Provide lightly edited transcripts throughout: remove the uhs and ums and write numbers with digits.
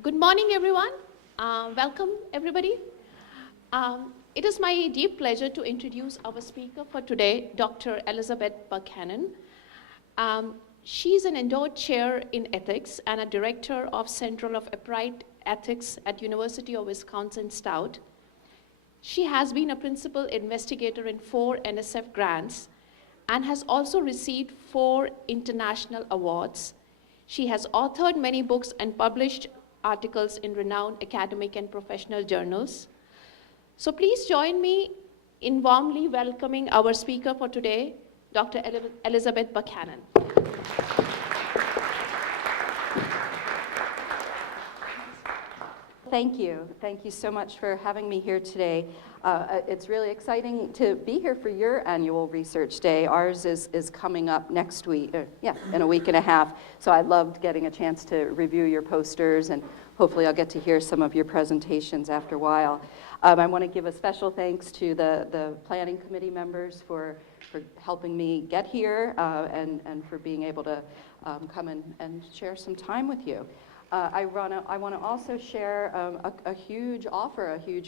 Good morning, everyone. Welcome, everybody. It is my deep pleasure to introduce our speaker for today, Dr. Elizabeth Buchanan. She's an Endowed Chair in Ethics and a Director of Center of Applied Ethics at University of Wisconsin-Stout. She has been a principal investigator in 4 NSF grants and has also received 4 international awards. She has authored many books and published articles in renowned academic and professional journals. So please join me in warmly welcoming our speaker for today, Dr. Elizabeth Buchanan. Thank you. Thank you so much for having me here today. It's really exciting to be here for your annual research day. Ours is coming up next week, in a week and a half. So I loved getting a chance to review your posters, and hopefully I'll get to hear some of your presentations after a while. I want to give a special thanks to the planning committee members for helping me get here and for being able to come and share some time with you. I want to also share a huge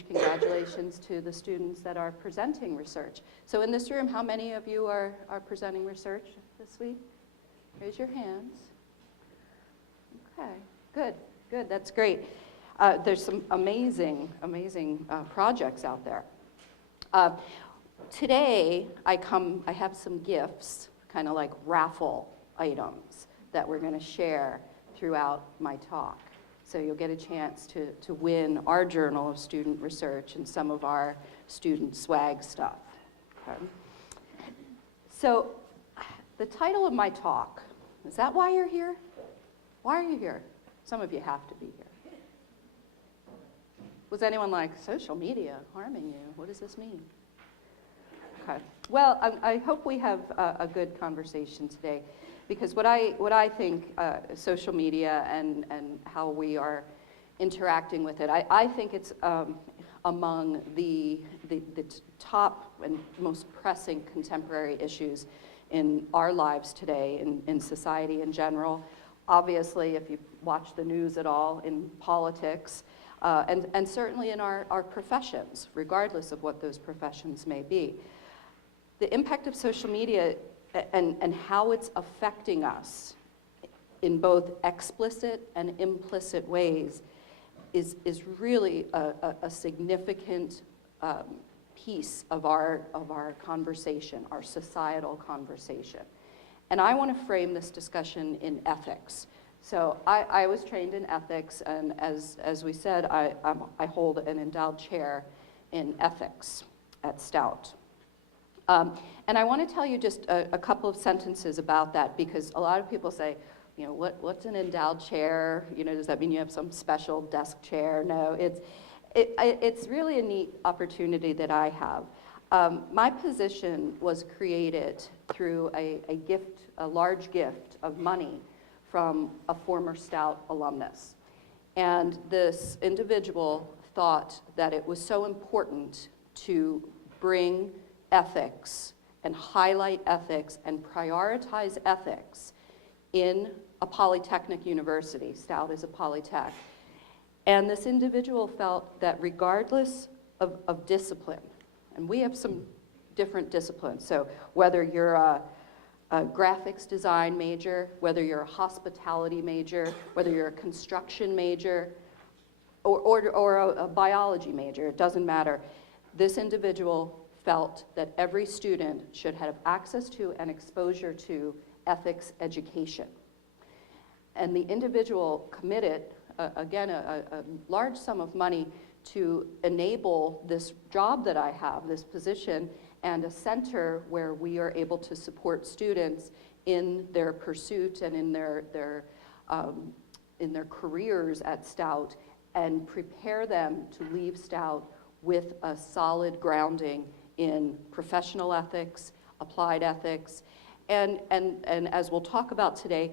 congratulations to the students that are presenting research. So in this room, how many of you are presenting research this week? Raise your hands. Okay, good, that's great. There's some amazing projects out there. Today, I have some gifts, kind of like raffle items that we're going to share throughout my talk. So you'll get a chance to win our Journal of Student Research and some of our student swag stuff. Okay. So the title of my talk, is that why you're here? Why are you here? Some of you have to be here. Was anyone like, social media harming you? What does this mean? Okay. Well, I hope we have a good conversation today. Because what I think social media and how we are interacting with it, I think it's among the top and most pressing contemporary issues in our lives today, in society in general. Obviously, if you watch the news at all, in politics, and certainly in our professions, regardless of what those professions may be. The impact of social media and how it's affecting us in both explicit and implicit ways is really a significant piece of our conversation, our societal conversation. And I want to frame this discussion in ethics. So I was trained in ethics, and as we said, I hold an endowed chair in ethics at Stout. And I want to tell you just a couple of sentences about that, because a lot of people say, you know, what's an endowed chair? You know, does that mean you have some special desk chair? No, it's really a neat opportunity that I have. My position was created through a large gift of money from a former Stout alumnus. And this individual thought that it was so important to bring ethics and highlight ethics and prioritize ethics in a polytechnic university. Stout is a polytech. And this individual felt that regardless of discipline, and we have some different disciplines, so whether you're a graphics design major, whether you're a hospitality major, whether you're a construction major, or a biology major, it doesn't matter. This individual felt that every student should have access to and exposure to ethics education. And the individual committed, again, a large sum of money to enable this job that I have, this position, and a center where we are able to support students in their pursuit and in their careers at Stout, and prepare them to leave Stout with a solid grounding in professional ethics, applied ethics, and as we'll talk about today,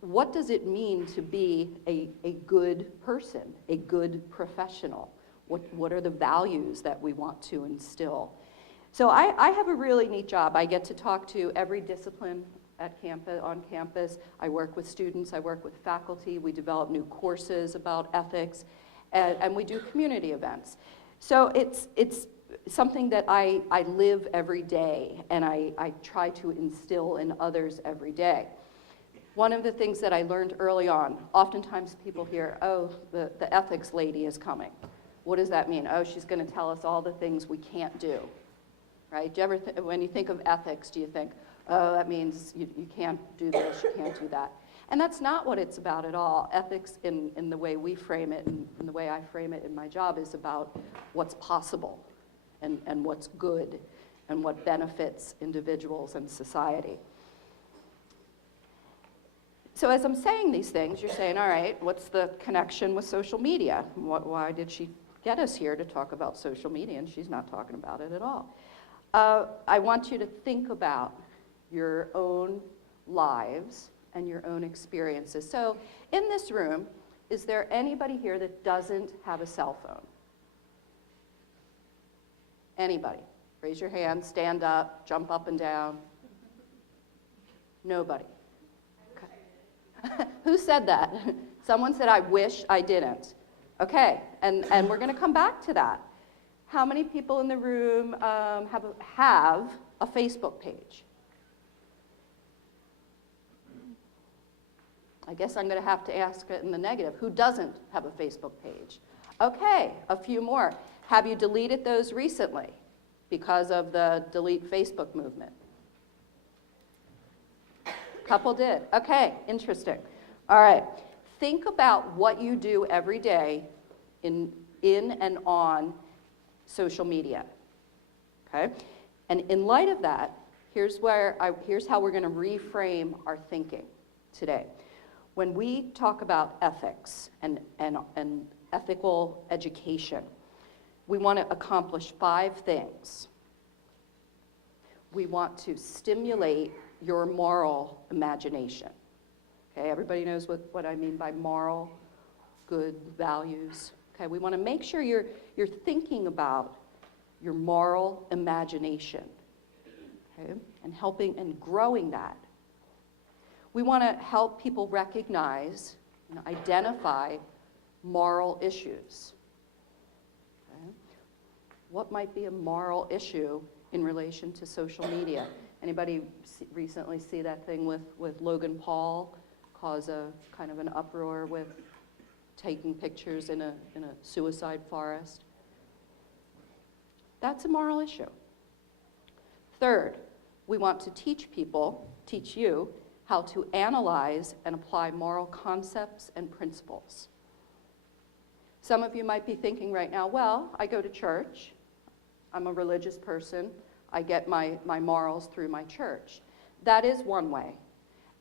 what does it mean to be a good person, a good professional? What are the values that we want to instill? So I have a really neat job. I get to talk to every discipline at campus, on campus. I work with students, I work with faculty, we develop new courses about ethics, and we do community events. So it's something that I live every day, and I try to instill in others every day. One of the things that I learned early on, oftentimes people hear, oh, the ethics lady is coming. What does that mean? Oh, she's going to tell us all the things we can't do, right? Do you ever, when you think of ethics, do you think, oh, that means you can't do this, you can't do that? And that's not what it's about at all. Ethics, in the way we frame it, and the way I frame it in my job, is about what's possible and what's good and what benefits individuals and society. So as I'm saying these things, you're saying, all right, what's the connection with social media? Why did she get us here to talk about social media? And she's not talking about it at all. I want you to think about your own lives and your own experiences. So in this room, is there anybody here that doesn't have a cell phone? Anybody? Raise your hand, stand up, jump up and down. Nobody. Who said that? Someone said, I wish I didn't. Okay, and we're going to come back to that. How many people in the room have a Facebook page? I guess I'm going to have to ask it in the negative. Who doesn't have a Facebook page? Okay, a few more. Have you deleted those recently because of the delete Facebook movement? Couple did. Okay, interesting. All right. Think about what you do every day in and on social media. Okay? And in light of that, here's how we're going to reframe our thinking today. When we talk about ethics and ethical education, we want to accomplish 5 things. We want to stimulate your moral imagination. Okay, everybody knows what I mean by moral, good values. Okay, we want to make sure you're thinking about your moral imagination, okay, and helping and growing that. We want to help people recognize and identify moral issues. Okay? What might be a moral issue in relation to social media? Anybody recently see that thing with Logan Paul cause a kind of an uproar with taking pictures in a suicide forest? That's a moral issue. Third, we want to teach you, how to analyze and apply moral concepts and principles. Some of you might be thinking right now, well, I go to church, I'm a religious person, I get my morals through my church. That is one way.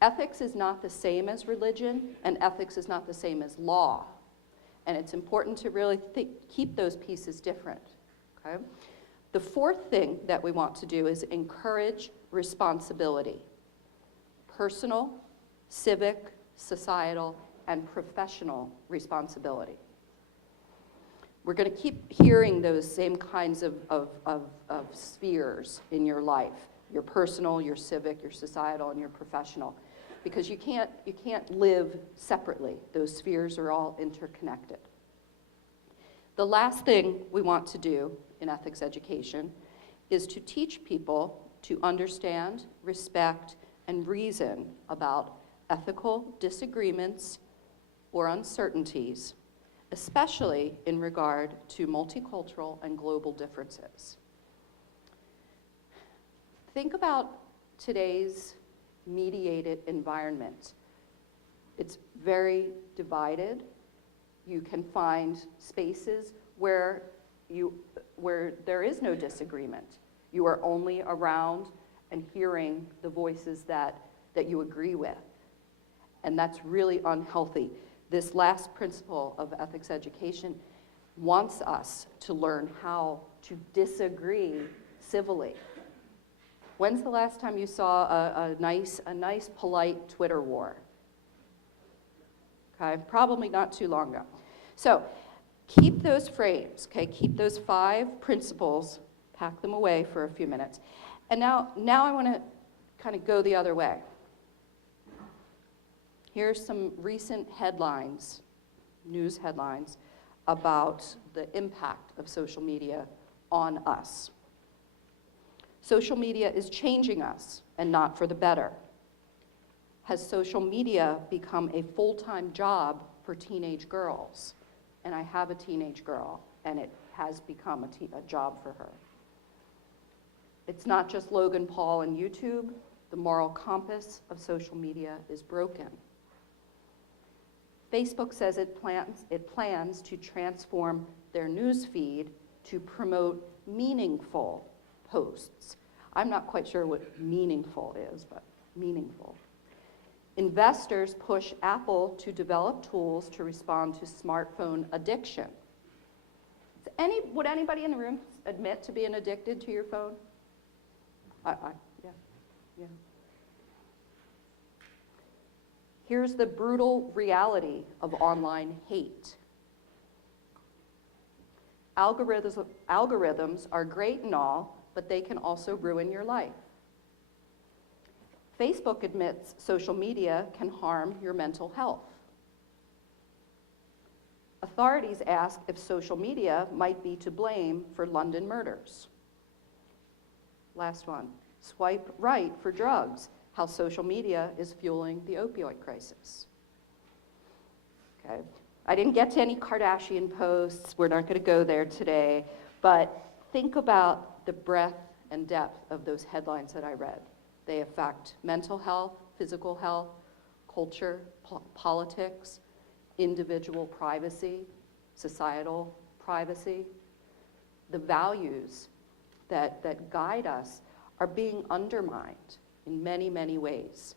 Ethics is not the same as religion, and ethics is not the same as law. And it's important to really keep those pieces different. Okay? The fourth thing that we want to do is encourage responsibility. Personal, civic, societal, and professional responsibility. We're going to keep hearing those same kinds of spheres in your life, your personal, your civic, your societal, and your professional, because you can't live separately. Those spheres are all interconnected. The last thing we want to do in ethics education is to teach people to understand, respect, and reason about ethical disagreements or uncertainties, especially in regard to multicultural and global differences. Think about today's mediated environment. It's very divided. You can find spaces where there is no disagreement. You are only around and hearing the voices that you agree with. And that's really unhealthy. This last principle of ethics education wants us to learn how to disagree civilly. When's the last time you saw a nice, polite Twitter war? Okay, probably not too long ago. So keep those frames, okay? Keep those 5 principles, pack them away for a few minutes. And now I want to kind of go the other way. Here's some recent headlines, news headlines, about the impact of social media on us. Social media is changing us, and not for the better. Has social media become a full-time job for teenage girls? And I have a teenage girl, and it has become a job for her. It's not just Logan Paul and YouTube. The moral compass of social media is broken. Facebook says it plans to transform their news feed to promote meaningful posts. I'm not quite sure what meaningful is, but meaningful. Investors push Apple to develop tools to respond to smartphone addiction. Would anybody in the room admit to being addicted to your phone? Yeah. Here's the brutal reality of online hate. Algorithms are great and all, but they can also ruin your life. Facebook admits social media can harm your mental health. Authorities ask if social media might be to blame for London murders. Last one, swipe right for drugs, how social media is fueling the opioid crisis. Okay, I didn't get to any Kardashian posts, we're not going to go there today, but think about the breadth and depth of those headlines that I read. They affect mental health, physical health, culture, politics, individual privacy, societal privacy. The values that guide us are being undermined in many, many ways.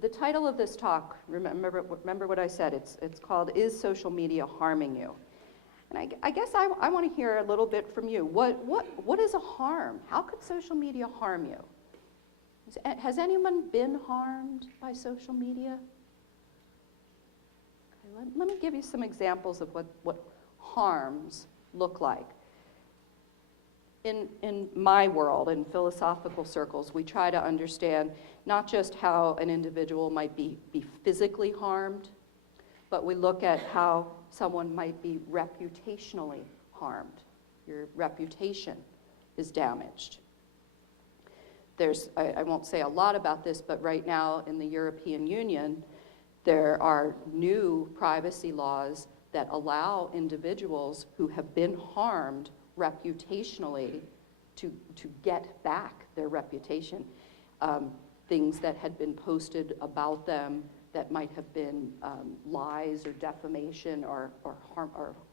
The title of this talk, remember what I said, it's called, Is Social Media Harming You? And I guess I want to hear a little bit from you. What is a harm? How could social media harm you? Has anyone been harmed by social media? Okay, let me give you some examples of what harms look like. In my world, in philosophical circles, we try to understand not just how an individual might be physically harmed, but we look at how someone might be reputationally harmed. Your reputation is damaged. I won't say a lot about this, but right now in the European Union, there are new privacy laws that allow individuals who have been harmed reputationally to get back their reputation. Things that had been posted about them that might have been lies or defamation or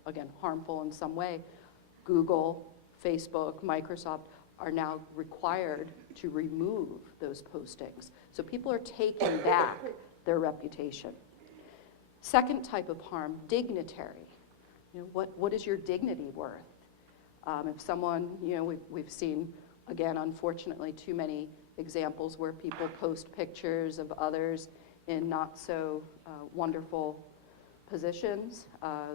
again, harmful in some way. Google, Facebook, Microsoft are now required to remove those postings. So people are taking back their reputation. Second type of harm, dignitary. What is your dignity worth? If someone, we've seen, again, unfortunately, too many examples where people post pictures of others in not so wonderful positions.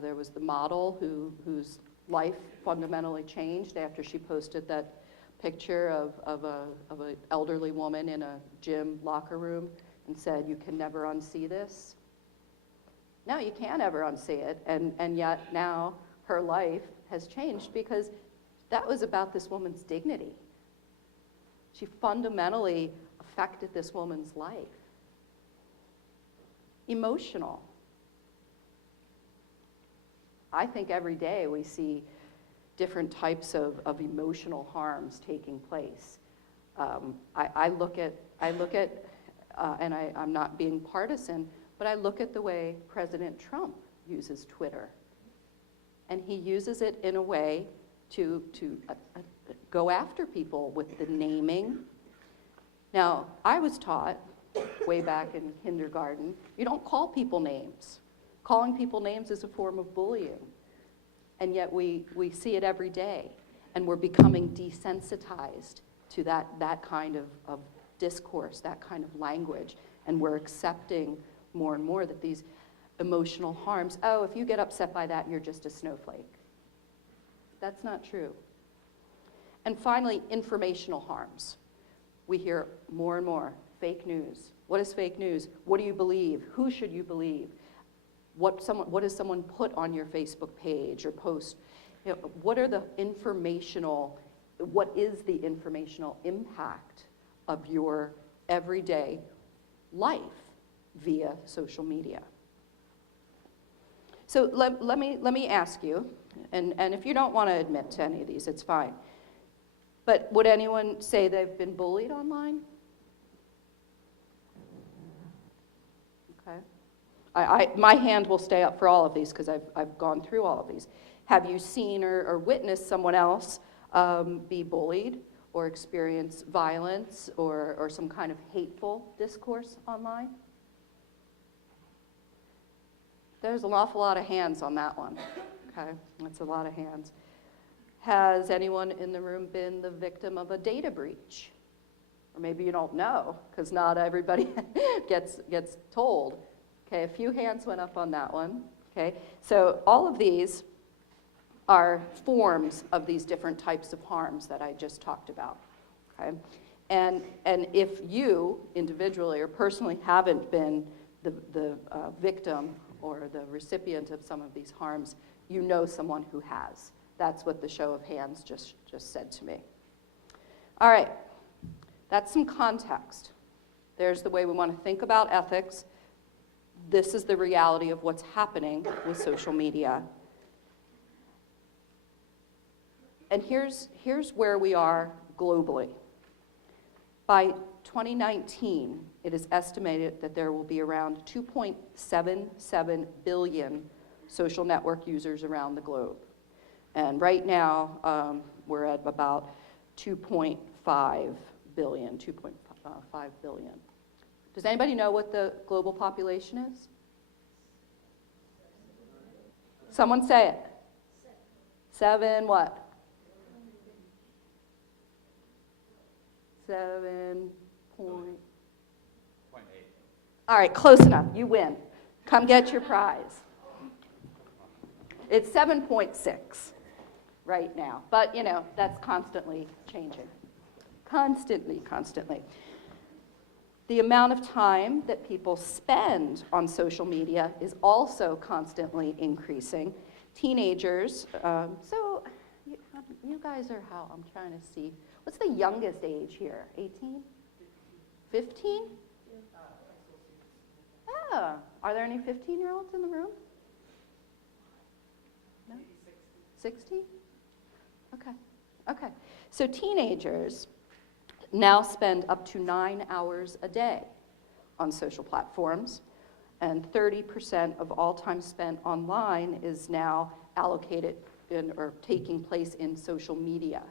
There was the model whose life fundamentally changed after she posted that picture of an elderly woman in a gym locker room and said, "You can never unsee this." No, you can't ever unsee it, and yet now her life has changed because that was about this woman's dignity. She fundamentally affected this woman's life. Emotional. I think every day we see different types of emotional harms taking place. I look at, and I'm not being partisan, but I look at the way President Trump uses Twitter. And he uses it in a way to go after people with the naming. Now, I was taught way back in kindergarten, you don't call people names. Calling people names is a form of bullying. And yet we see it every day. And we're becoming desensitized to that kind of discourse, that kind of language. And we're accepting more and more that these emotional harms, oh, if you get upset by that, you're just a snowflake. That's not true. And finally, informational harms. We hear more and more Fake news. What is fake news? What do you believe? Who should you believe? What does someone put on your Facebook page or post? You know, what is the informational impact of your everyday life via social media? So let me ask you, and if you don't want to admit to any of these, it's fine. But would anyone say they've been bullied online? Okay. My hand will stay up for all of these because I've gone through all of these. Have you seen or witnessed someone else be bullied or experience violence or some kind of hateful discourse online? There's an awful lot of hands on that one. Okay, that's a lot of hands. Has anyone in the room been the victim of a data breach? Or maybe you don't know, because not everybody gets told. Okay, a few hands went up on that one. Okay, so all of these are forms of these different types of harms that I just talked about. Okay, and if you individually or personally haven't been the victim or the recipient of some of these harms, you know someone who has. That's what the show of hands just said to me. All right, that's some context. There's the way we want to think about ethics. This is the reality of what's happening with social media. And here's where we are globally. By 2019, it is estimated that there will be around 2.77 billion social network users around the globe. And right now, we're at about 2.5 billion, 2.5 billion. Does anybody know what the global population is? Someone say it. 7 what? 7.8. All right, close enough. You win. Come get your prize. It's 7.6 right now, but you know, that's constantly changing. Constantly. The amount of time that people spend on social media is also constantly increasing. Teenagers, so you guys are how? I'm trying to see. What's the youngest age here? 18? 15? Ah, are there any 15-year-olds in the room? No? 60? Okay. So teenagers now spend up to 9 hours a day on social platforms, and 30% of all time spent online is now allocated or taking place in social media,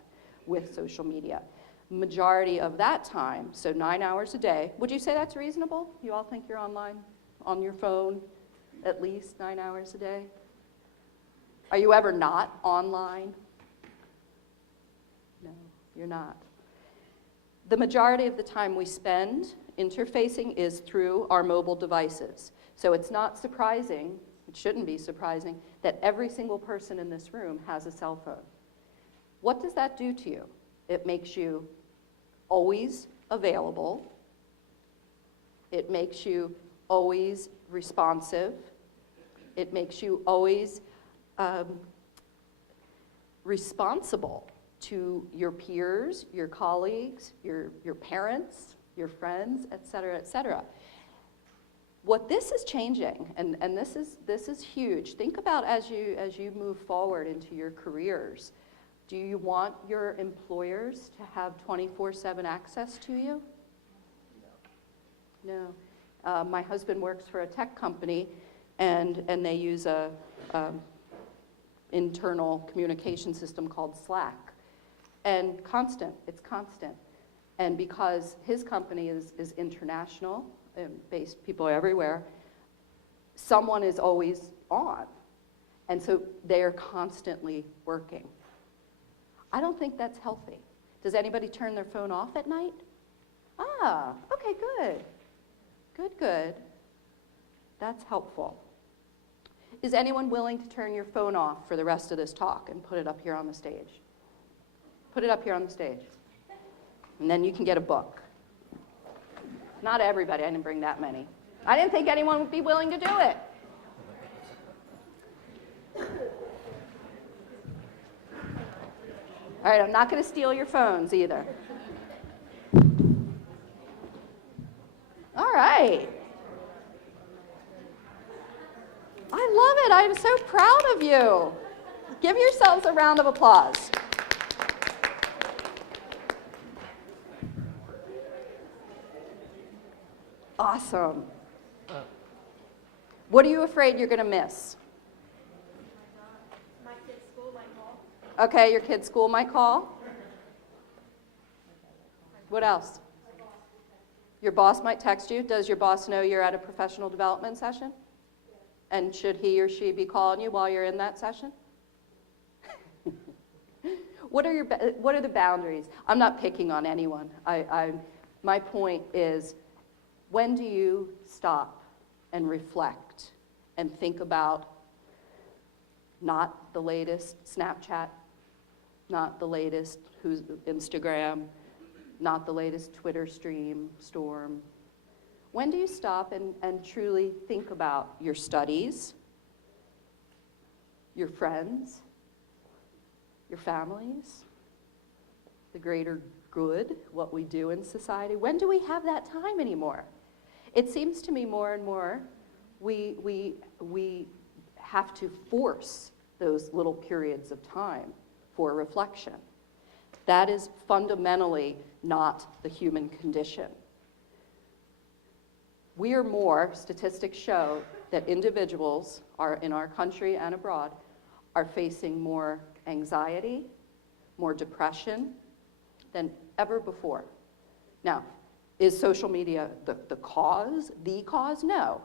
with social media. Majority of that time, so 9 hours a day, would you say that's reasonable? You all think you're online, on your phone, at least 9 hours a day? Are you ever not online? No, you're not. The majority of the time we spend interfacing is through our mobile devices. So it's not surprising, it shouldn't be surprising, that every single person in this room has a cell phone. What does that do to you? It makes you always available. It makes you always responsive. It makes you always responsible to your peers, your colleagues, your parents, your friends, et cetera, et cetera. What this is changing, and this is huge. Think about as you move forward into your careers. Do you want your employers to have 24/7 access to you? No. My husband works for a tech company, and they use a internal communication system called Slack. And it's constant. And because his company is international, based people everywhere, someone is always on. And so they are constantly working. I don't think that's healthy. Does anybody turn their phone off at night? Ah, okay, good. Good. That's helpful. Is anyone willing to turn your phone off for the rest of this talk and put it up here on the stage? Put it up here on the stage. And then you can get a book. Not everybody, I didn't bring that many. I didn't think anyone would be willing to do it. All right, I'm not going to steal your phones either. All right. I love it. I'm so proud of you. Give yourselves a round of applause. Awesome. What are you afraid you're going to miss? My kid's school might call. Okay, your kid's school might call. What else? Your boss might text you. Does your boss know you're at a professional development session? And should he or she be calling you while you're in that session? What are the boundaries? I'm not picking on anyone. My point is, when do you stop and reflect and think about not the latest Snapchat, not the latest Instagram, not the latest Twitter storm? When do you stop and truly think about your studies, your friends, your families, the greater good, what we do in society? When do we have that time anymore? It seems to me more and more we have to force those little periods of time for reflection. That is fundamentally not the human condition. We are more, statistics show, that individuals are in our country and abroad are facing more anxiety, more depression than ever before. Now, is social media the cause? The cause? No.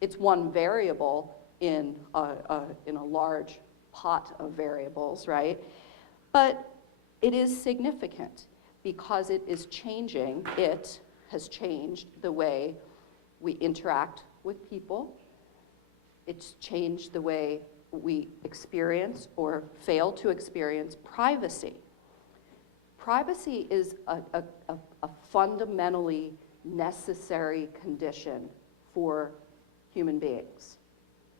It's one variable in a large pot of variables, right? But it is significant because it is changing. It has changed the way we interact with people. It's changed the way we experience or fail to experience privacy. Privacy is a fundamentally necessary condition for human beings.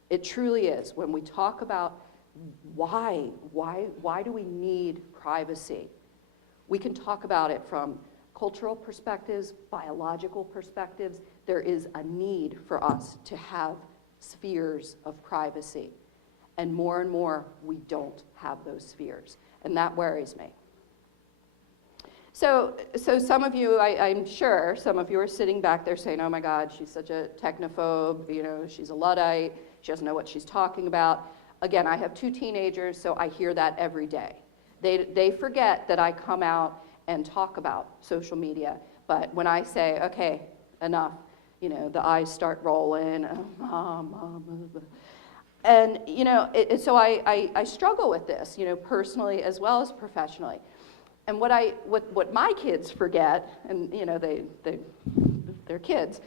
It truly is. When we talk about why do we need privacy, we can talk about it from cultural perspectives, biological perspectives. There is a need for us to have spheres of privacy. And more, we don't have those spheres. And that worries me. So some of you, I'm sure, some of you are sitting back there saying, oh my God, she's such a technophobe, she's a Luddite, she doesn't know what she's talking about. Again, I have 2 teenagers, so I hear that every day. They forget that I come out and talk about social media, but when I say, okay, enough, the eyes start rolling, Mom. And, so I struggle with this, personally as well as professionally. And what my kids forget, and, they're kids,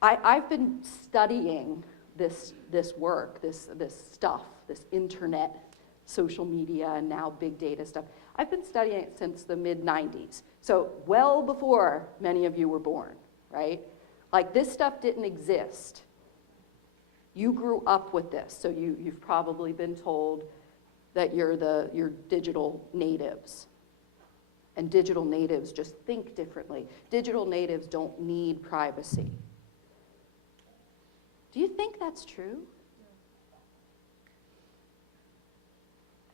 I've been studying this work, this stuff, this internet, social media, and now big data stuff. I've been studying it since the mid-90s, so well before many of you were born, right? Like, this stuff didn't exist. You grew up with this, so you've probably been told that you're digital natives. And digital natives just think differently. Digital natives don't need privacy. Do you think that's true?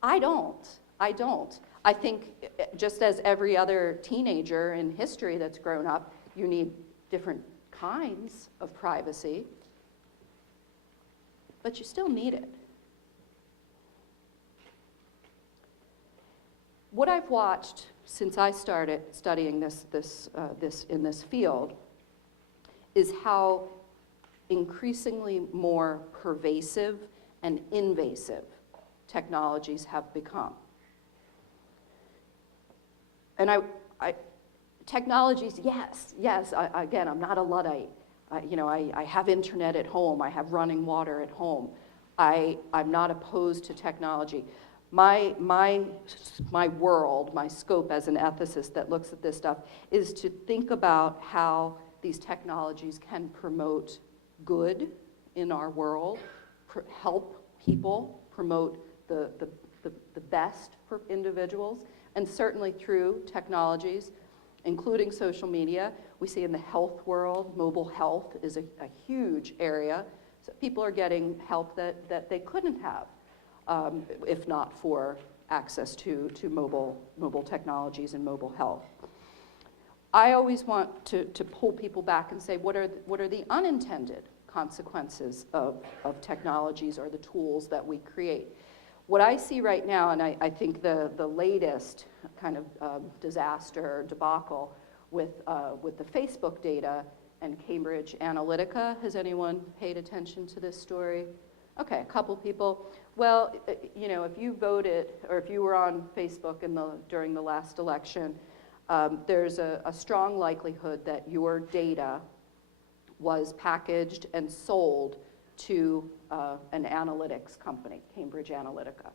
I don't. I think just as every other teenager in history that's grown up, you need different kinds of privacy, but you still need it. What I've watched since I started studying this in this field is how increasingly more pervasive and invasive technologies have become. And technologies, yes, again, I'm not a Luddite. I have internet at home. I have running water at home. I'm not opposed to technology. My world, my scope as an ethicist that looks at this stuff is to think about how these technologies can promote good in our world, help people, promote the best for individuals, and certainly through technologies, including social media. We see in the health world, mobile health is a huge area. So people are getting help that they couldn't have if not for access to mobile technologies and mobile health. I always want to pull people back and say, what are the unintended consequences of technologies or the tools that we create? What I see right now, and I think the latest kind of disaster debacle with the Facebook data and Cambridge Analytica, has anyone paid attention to this story? Okay, a couple people. Well, you know, if you voted or if you were on Facebook during the last election, there's a strong likelihood that your data was packaged and sold to an analytics company, Cambridge Analytica.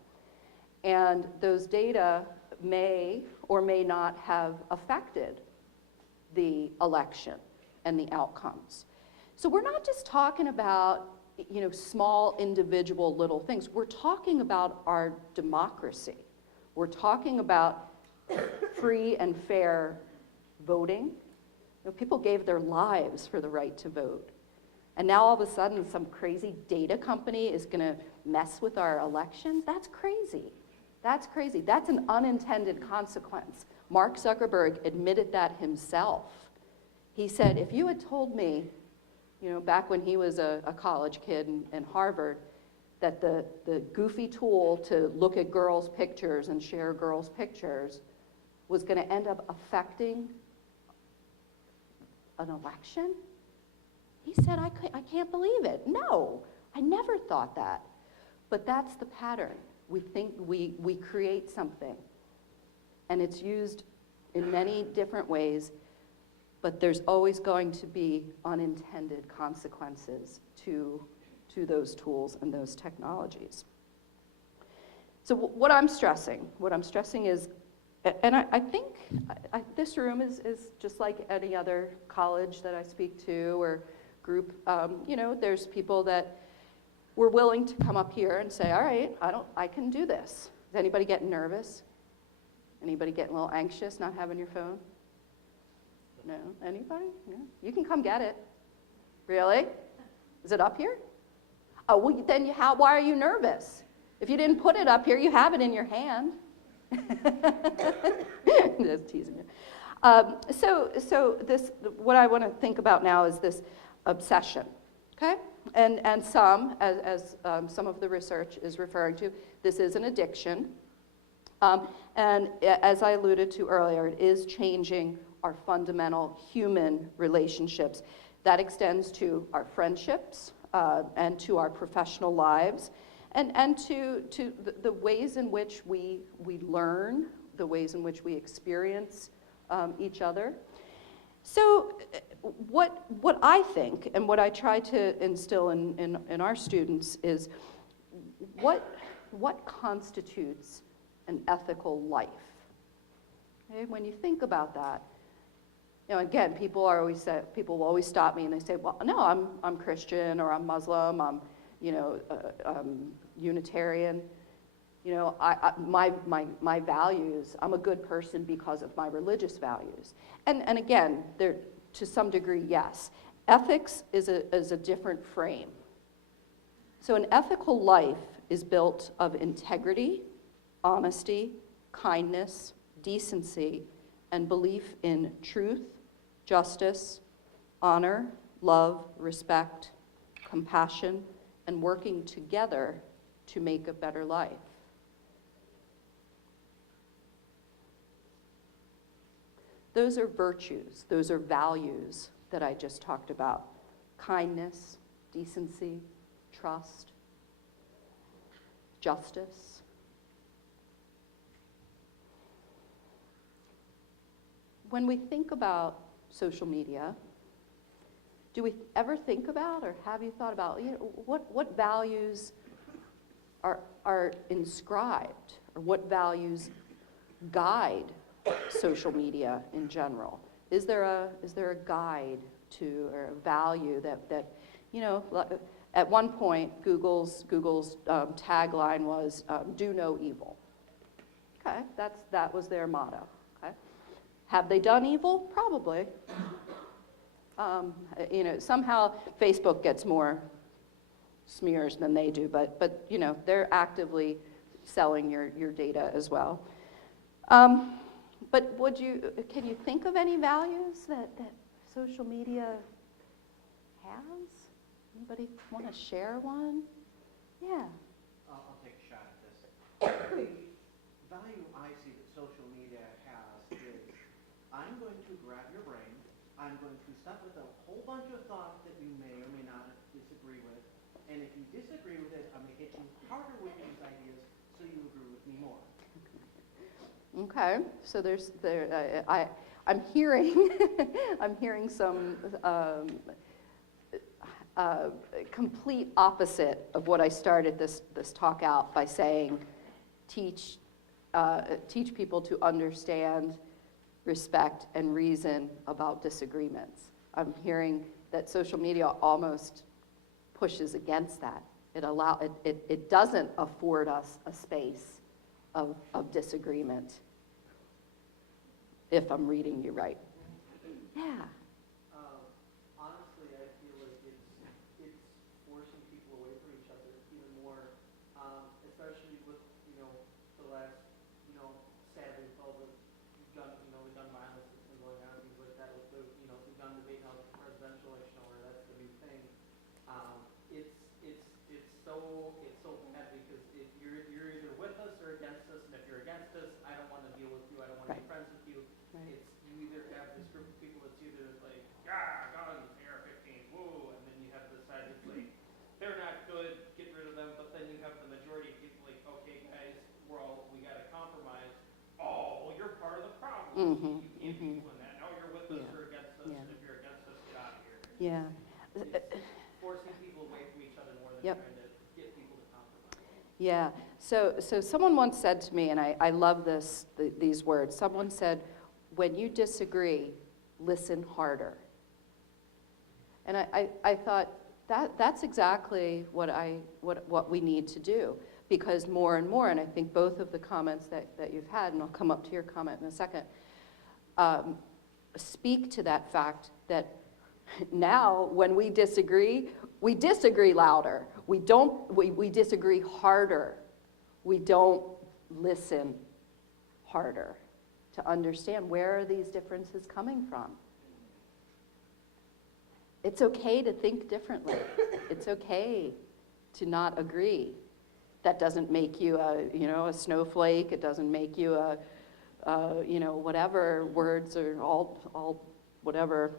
And those data may or may not have affected the election and the outcomes. So we're not just talking about, you know, small individual little things. We're talking about our democracy. We're talking about free and fair voting. You know, people gave their lives for the right to vote. And now all of a sudden some crazy data company is going to mess with our elections? That's crazy. That's crazy. That's an unintended consequence. Mark Zuckerberg admitted that himself. He said, if you had told me, you know, back when he was a college kid in Harvard, that the goofy tool to look at girls' pictures and share girls' pictures was going to end up affecting an election, he said, I can't believe it. No, I never thought that. But that's the pattern. We think we create something, and it's used in many different ways, but there's always going to be unintended consequences to those tools and those technologies. So what I'm stressing is, and I think this room is just like any other college that I speak to or group. You know, there's people that were willing to come up here and say, all right, I can do this. Is anybody getting nervous? Anybody getting a little anxious not having your phone? No? Anybody? No? You can come get it. Really? Is it up here? Oh, well, then why are you nervous? If you didn't put it up here, you have it in your hand. Just teasing you. So what I want to think about now is this obsession, okay? And some, as some of the research is referring to, this is an addiction. And as I alluded to earlier, it is changing our fundamental human relationships. That extends to our friendships and to our professional lives and to the ways in which we learn, the ways in which we experience each other. So what I think and what I try to instill in our students is what constitutes an ethical life? Okay? When you think about that, you know, again, people will always stop me and they say, well, no, I'm Christian or I'm Muslim, I'm, you know, Unitarian. You know, my values, I'm a good person because of my religious values. And again, they're, to some degree, yes. Ethics is a different frame. So an ethical life is built of integrity, honesty, kindness, decency, and belief in truth, justice, honor, love, respect, compassion, and working together to make a better life. Those are virtues, those are values that I just talked about. Kindness, decency, trust, justice. When we think about social media, do we ever think about, or have you thought about, you know, what values are inscribed, or what values guide social media in general? Is there a guide to or a value that at one point Google's tagline was "Do no evil." Okay, that was their motto. Okay, have they done evil? Probably. Somehow Facebook gets more smears than they do, but they're actively selling your data as well. But can you think of any values that social media has? Anybody want to share one? Yeah. I'll take a shot at this. The value I see that social media has is I'm going to grab your brain, I'm going to start with a whole bunch of thoughts that you may or may not disagree with, and if you disagree with it, I'm going to hit you harder with these ideas so you agree with me more. Okay, so I'm hearing I'm hearing some complete opposite of what I started this talk out by saying. Teach people to understand, respect, and reason about disagreements. I'm hearing that social media almost pushes against that. It doesn't afford us a space of disagreement, if I'm reading you right. Yeah. Honestly, I feel like it's forcing people away from each other even more, especially with the last sadly with all the gun violence that's been going on, things like that, with the the gun debate now, the presidential election, where that's the new thing. It's so bad because if you're either with us or against us, and if you're against us, I don't want to deal with you, I don't want to be friends with you. Right. It's you either have this group of people that's either like, yeah, guns, AR-15, woo, and then you have this side that's like, they're not good, get rid of them, but then you have the majority of people like, okay, guys, we got to compromise. Oh, well, you're part of the problem. Mm-hmm. You can't be doing that. No, you're with us or against us, and if you're against us, get out of here. Yeah. It's forcing people away from each other more than Yep. trying to get people to compromise. Yeah. So someone once said to me, and I love these words. Someone said, "When you disagree, listen harder." And I thought that's exactly what we need to do, because more and more, and I think both of the comments that you've had, and I'll come up to your comment in a second, speak to that fact that now when we disagree louder. We disagree harder. We don't listen harder to understand where are these differences coming from. It's okay to think differently. It's okay to not agree. That doesn't make you a snowflake. It doesn't make you whatever words are all whatever.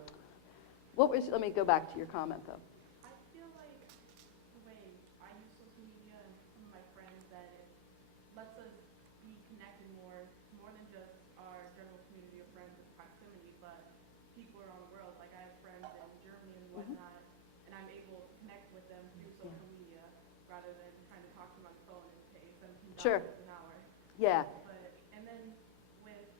Let me go back to your comment though. I feel like the way I use social media and some of my friends, that it lets us be connected more than just our general community of friends with proximity, but people around the world. Like I have friends in Germany and whatnot, and I'm able to connect with them through social media rather than trying to talk to them on the phone and pay $17 Sure. an hour. Yeah. And then with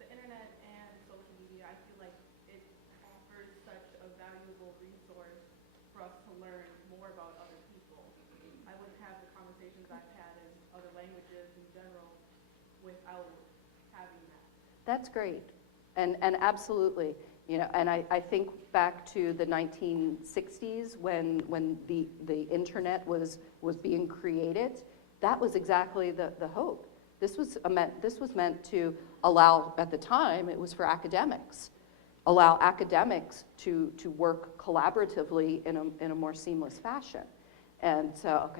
the internet and social media, I feel like it offers such a valuable resource for us to learn more about other people. I wouldn't have the conversations I've had in other languages in general without having that. That's great, and absolutely, and I think back to the 1960s when the internet was being created. That was exactly the hope. This was meant to allow, at the time, it was for academics, allow academics to work collaboratively in a more seamless fashion, and so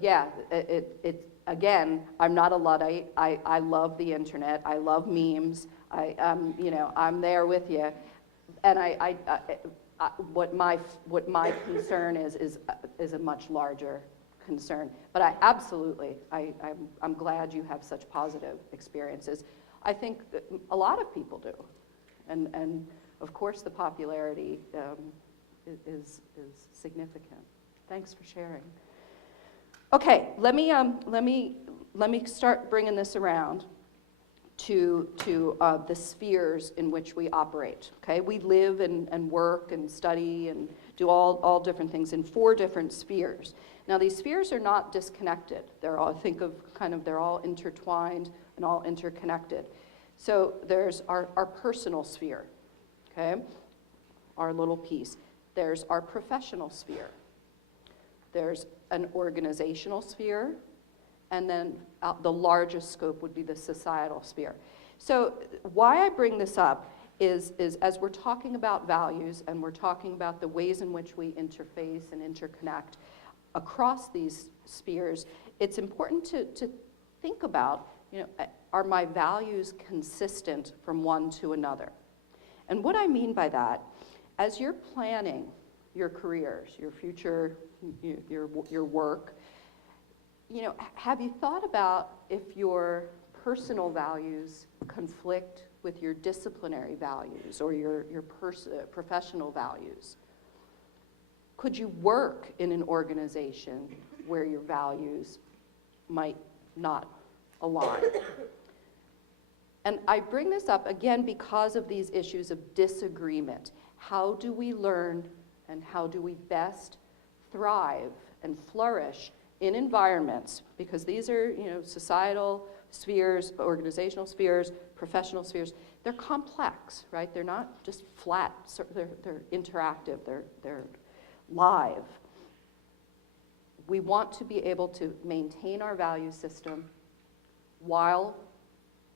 yeah, it again, I'm not a Luddite. I love the internet. I love memes. I'm there with you, and what my concern is a much larger concern. But I'm glad you have such positive experiences. I think that a lot of people do, and of course the popularity is significant. Thanks for sharing. Okay, let me start bringing this around to the spheres in which we operate, okay? We live and work and study and do all different things in 4 different spheres. Now, these spheres are not disconnected. They're all, they're all intertwined and all interconnected. So there's our personal sphere, okay? Our little piece. There's our professional sphere. There's an organizational sphere, and then the largest scope would be the societal sphere. So why I bring this up is as we're talking about values and we're talking about the ways in which we interface and interconnect across these spheres, it's important to think about, are my values consistent from one to another? And what I mean by that, as you're planning your careers, your future, your work, have you thought about if your personal values conflict with your disciplinary values or your professional values? Could you work in an organization where your values might not align? And I bring this up again because of these issues of disagreement. How do we learn and how do we best thrive and flourish in environments? Because these are, societal spheres, organizational spheres, professional spheres. They're complex, right? They're not just flat. They're interactive. They're live. We want to be able to maintain our value system while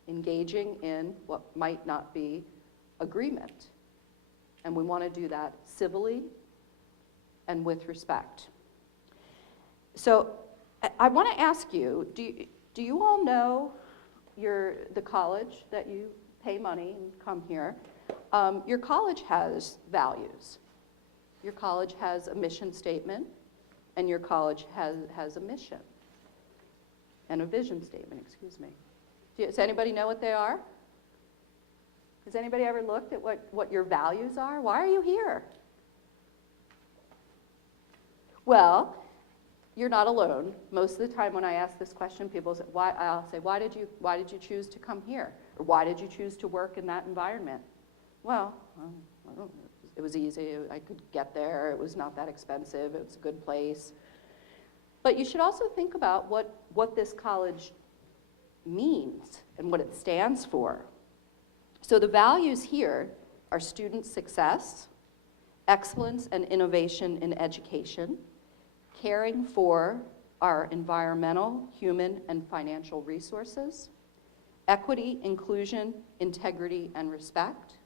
engaging in what might not be agreement. And we want to do that civilly and with respect. So I want to ask you, do you all know the college that you pay money and come here? Your college has values. Your college has a mission statement, and your college has a mission and a vision statement, excuse me. Does anybody know what they are? Has anybody ever looked at what your values are? Why are you here? Well, you're not alone. Most of the time when I ask this question, people say, I'll say, why did you choose to come here? Or why did you choose to work in that environment? Well, I don't know. It was easy. I could get there. It was not that expensive. It was a good place. But you should also think about what this college means and what it stands for. So the values here are student success, excellence and innovation in education, caring for our environmental, human, and financial resources, equity, inclusion, integrity, and respect,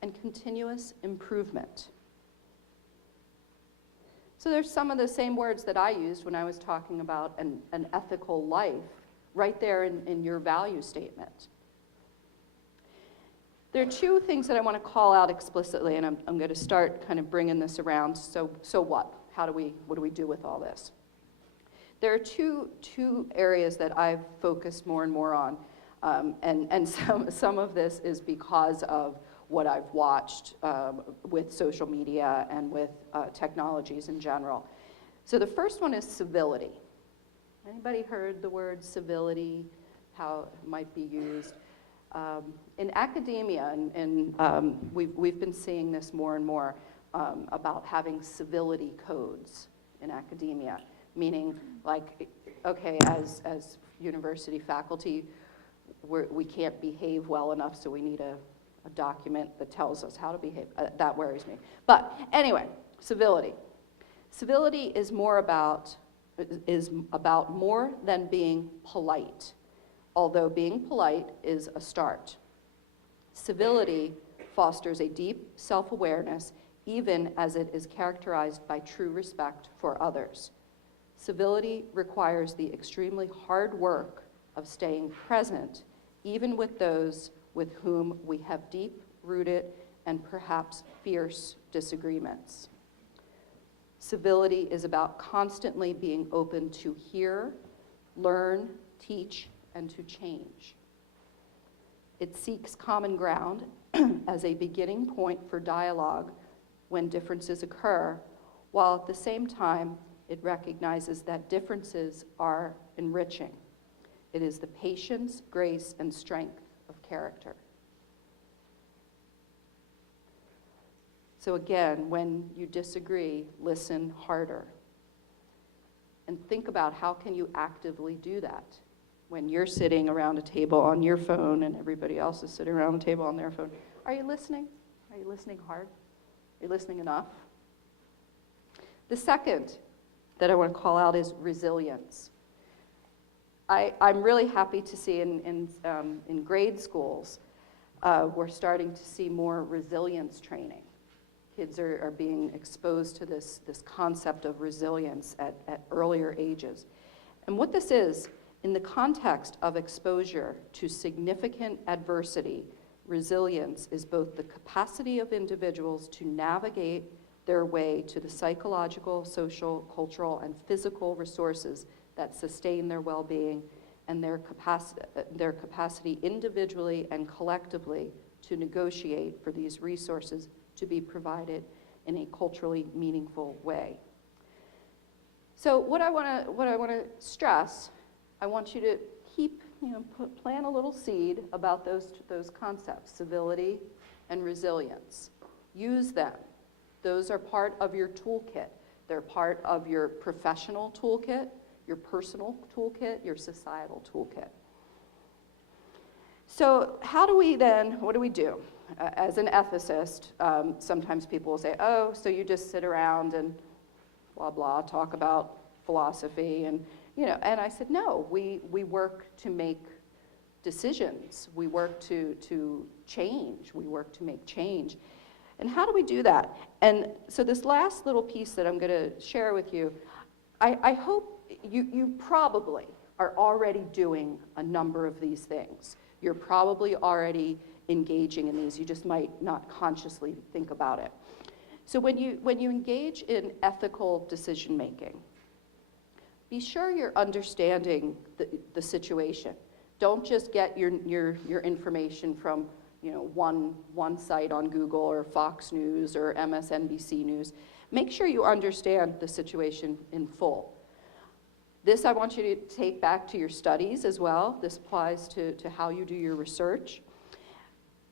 and continuous improvement. So there's some of the same words that I used when I was talking about an ethical life right there in your value statement. There are 2 things that I want to call out explicitly, and I'm going to start kind of bringing this around. So what? What do we do with all this? There are two areas that I've focused more and more on, and some of this is because of what I've watched with social media and with technologies in general. So the first one is civility. Anybody heard the word civility, how it might be used? In academia, and we've been seeing this more and more about having civility codes in academia, meaning like, okay, as university faculty, we can't behave well enough, so we need a document that tells us how to behave. That worries me. But anyway, civility. Civility is about more than being polite, although being polite is a start. Civility fosters a deep self-awareness, even as it is characterized by true respect for others. Civility requires the extremely hard work of staying present, even with those with whom we have deep-rooted and perhaps fierce disagreements. Civility is about constantly being open to hear, learn, teach, and to change. It seeks common ground as a beginning point for dialogue when differences occur, while at the same time it recognizes that differences are enriching. It is the patience, grace, and strength of character. So again, when you disagree, listen harder. And think about how can you actively do that when you're sitting around a table on your phone and everybody else is sitting around the table on their phone. Are you listening? Are you listening hard? Are you listening enough? The second that I want to call out is resilience. I'm really happy to see in grade schools, we're starting to see more resilience training. Kids are being exposed to this concept of resilience at earlier ages. And what this is, in the context of exposure to significant adversity, resilience is both the capacity of individuals to navigate their way to the psychological, social, cultural, and physical resources that sustain their well-being, and their capacity individually and collectively to negotiate for these resources to be provided in a culturally meaningful way. So what I want to stress, I want you to keep, plant a little seed about those concepts, civility and resilience. Use them. Those are part of your toolkit. They're part of your professional toolkit, your personal toolkit, your societal toolkit. So how do we then, what do we do? As an ethicist, sometimes people will say, oh, so you just sit around and blah, blah, talk about philosophy. And I said, no, we work to make decisions. We work to change. We work to make change. And how do we do that? And so this last little piece that I'm going to share with you, I hope you probably are already doing a number of these things. You're probably already engaging in these. You just might not consciously think about it. So when you engage in ethical decision making, be sure you're understanding the situation. Don't just get your information from one site on Google or Fox News or MSNBC News. Make sure you understand the situation in full. This I want you to take back to your studies as well. This applies to how you do your research.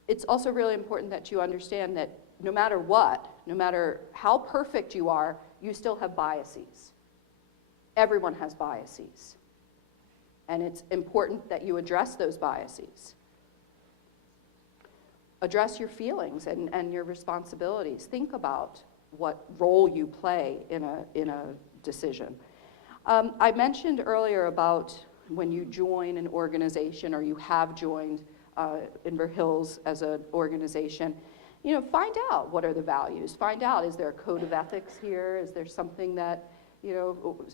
It's also really important that you understand that no matter what, no matter how perfect you are, you still have biases. Everyone has biases. And it's important that you address those biases. Address your feelings and your responsibilities. Think about what role you play in a decision. I mentioned earlier about when you join an organization or you have joined Inver Hills as an organization, find out what are the values. Find out, is there a code of ethics here? Is there something that,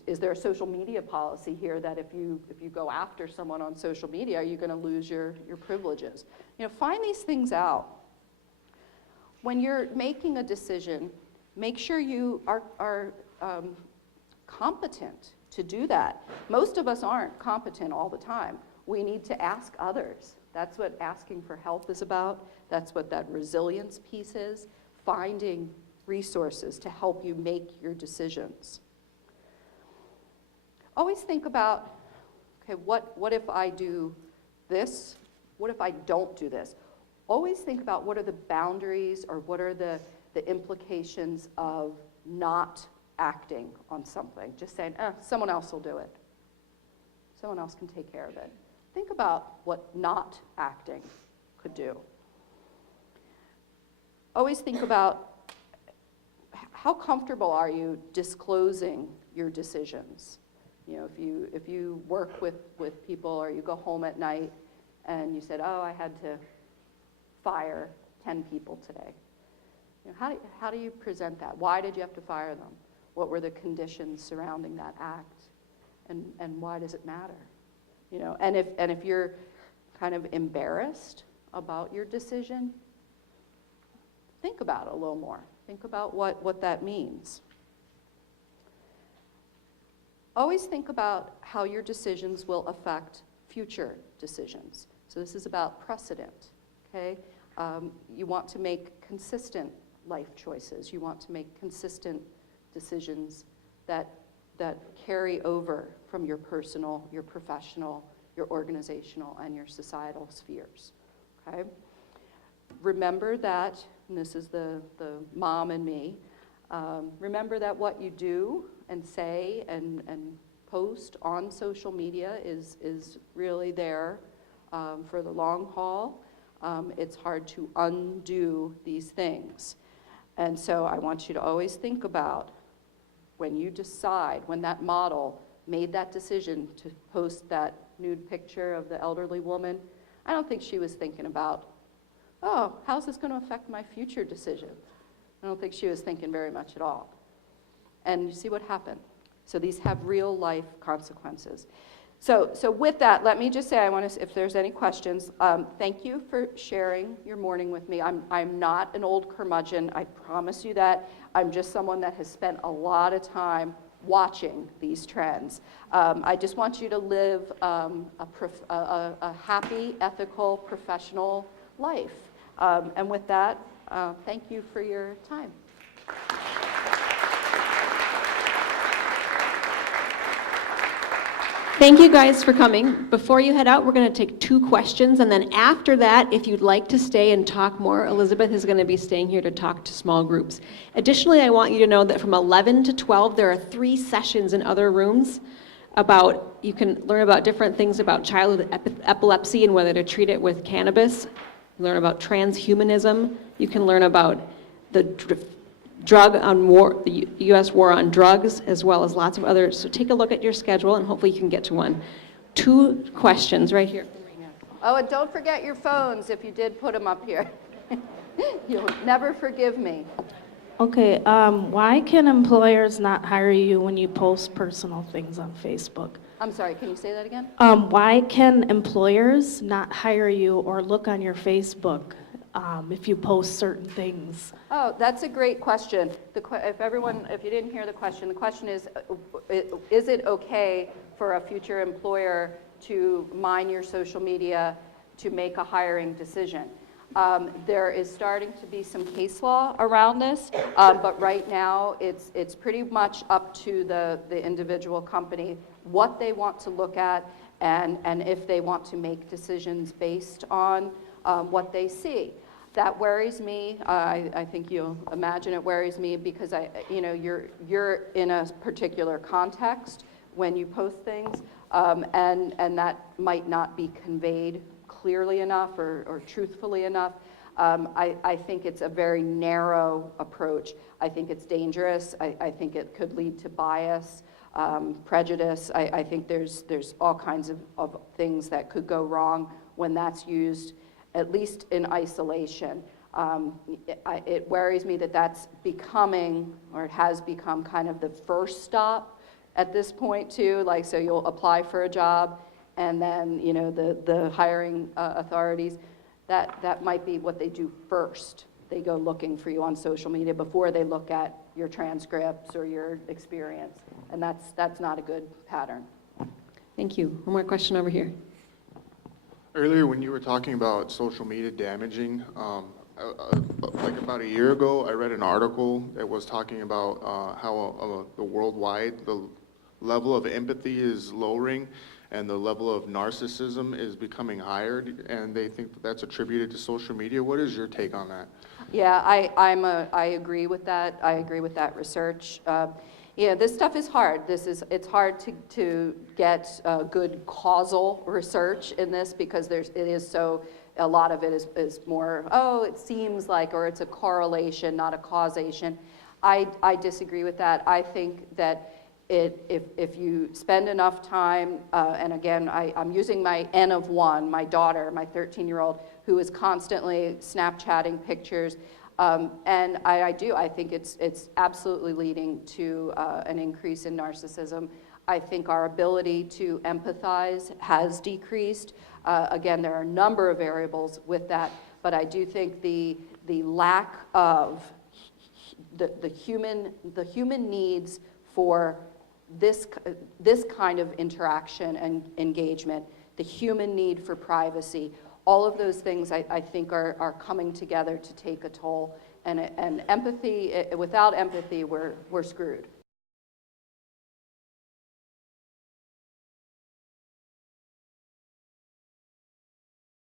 is there a social media policy here that if you go after someone on social media, are you going to lose your privileges? Find these things out. When you're making a decision, make sure you are competent to do that. Most of us aren't competent all the time. We need to ask others. That's what asking for help is about. That's what that resilience piece is, finding resources to help you make your decisions. Always think about, okay, what if I do this? What if I don't do this? Always think about what are the boundaries or what are the implications of not acting on something. Just saying, someone else will do it. Someone else can take care of it. Think about what not acting could do. Always think about how comfortable are you disclosing your decisions. If you work with people or you go home at night and you said, oh, I had to fire 10 people today. How do you present that? Why did you have to fire them? What were the conditions surrounding that act? And why does it matter? And if you're kind of embarrassed about your decision, think about it a little more. Think about what that means. Always think about how your decisions will affect future decisions. So this is about precedent, okay? You want to make consistent life choices. You want to make consistent decisions that carry over from your personal, your professional, your organizational and your societal spheres, okay? Remember that, and this is the mom and me, remember that what you do and say and post on social media is really there for the long haul. It's hard to undo these things. And so I want you to always think about when you decide, when that model made that decision to post that nude picture of the elderly woman, I don't think she was thinking about, oh, how's this going to affect my future decision? I don't think she was thinking very much at all. And you see what happened. So these have real life consequences. So with that, let me just say, I want to, if there's any questions, thank you for sharing your morning with me. I'm not an old curmudgeon, I promise you that. I'm just someone that has spent a lot of time watching these trends. I just want you to live a happy, ethical, professional life. And with that, thank you for your time. Thank you guys for coming. Before you head out, we're going to take 2 questions, and then after that, if you'd like to stay and talk more, Elizabeth is going to be staying here to talk to small groups. Additionally, I want you to know that from 11 to 12, there are 3 sessions in other rooms about, you can learn about different things about childhood epilepsy and whether to treat it with cannabis. Learn about transhumanism. You can learn about the the U.S. war on drugs, as well as lots of others. So take a look at your schedule, and hopefully you can get to one. 2 questions right here. Oh, and don't forget your phones if you did put them up here. You'll never forgive me. Okay, why can employers not hire you when you post personal things on Facebook? I'm sorry, can you say that again? Why can employers not hire you or look on your Facebook if you post certain things? Oh, that's a great question. If you didn't hear the question is it okay for a future employer to mine your social media to make a hiring decision? There is starting to be some case law around this, but right now it's pretty much up to the individual company what they want to look at and if they want to make decisions based on what they see. That worries me. I think you'll imagine it worries me because you're in a particular context when you post things, and that might not be conveyed clearly enough or truthfully enough. I think it's a very narrow approach. I think it's dangerous. I think it could lead to bias, prejudice. I think there's all kinds of things that could go wrong when that's used, at least in isolation. It worries me that that's becoming, or it has become, kind of the first stop at this point too. Like, so you'll apply for a job, and then the hiring authorities, that might be what they do first. They go looking for you on social media before they look at your transcripts or your experience, and that's not a good pattern. Thank you. One more question over here. Earlier, when you were talking about social media damaging, like about a year ago, I read an article that was talking about how the worldwide, the level of empathy is lowering and the level of narcissism is becoming higher, and they think that that's attributed to social media. What is your take on that? Yeah, I agree with that. I agree with that research. This stuff is hard. It's hard to get good causal research in this because a lot of it is more, it seems like, or it's a correlation, not a causation. I disagree with that. I think that if you spend enough time, and again, I'm using my N of 1, my daughter, my 13-year-old, who is constantly Snapchatting pictures, and I think it's absolutely leading to an increase in narcissism. I think our ability to empathize has decreased. Again, there are a number of variables with that, but I do think the lack of the human needs for this kind of interaction and engagement, the human need for privacy, all of those things I think are coming together to take a toll. And empathy, without empathy, we're screwed.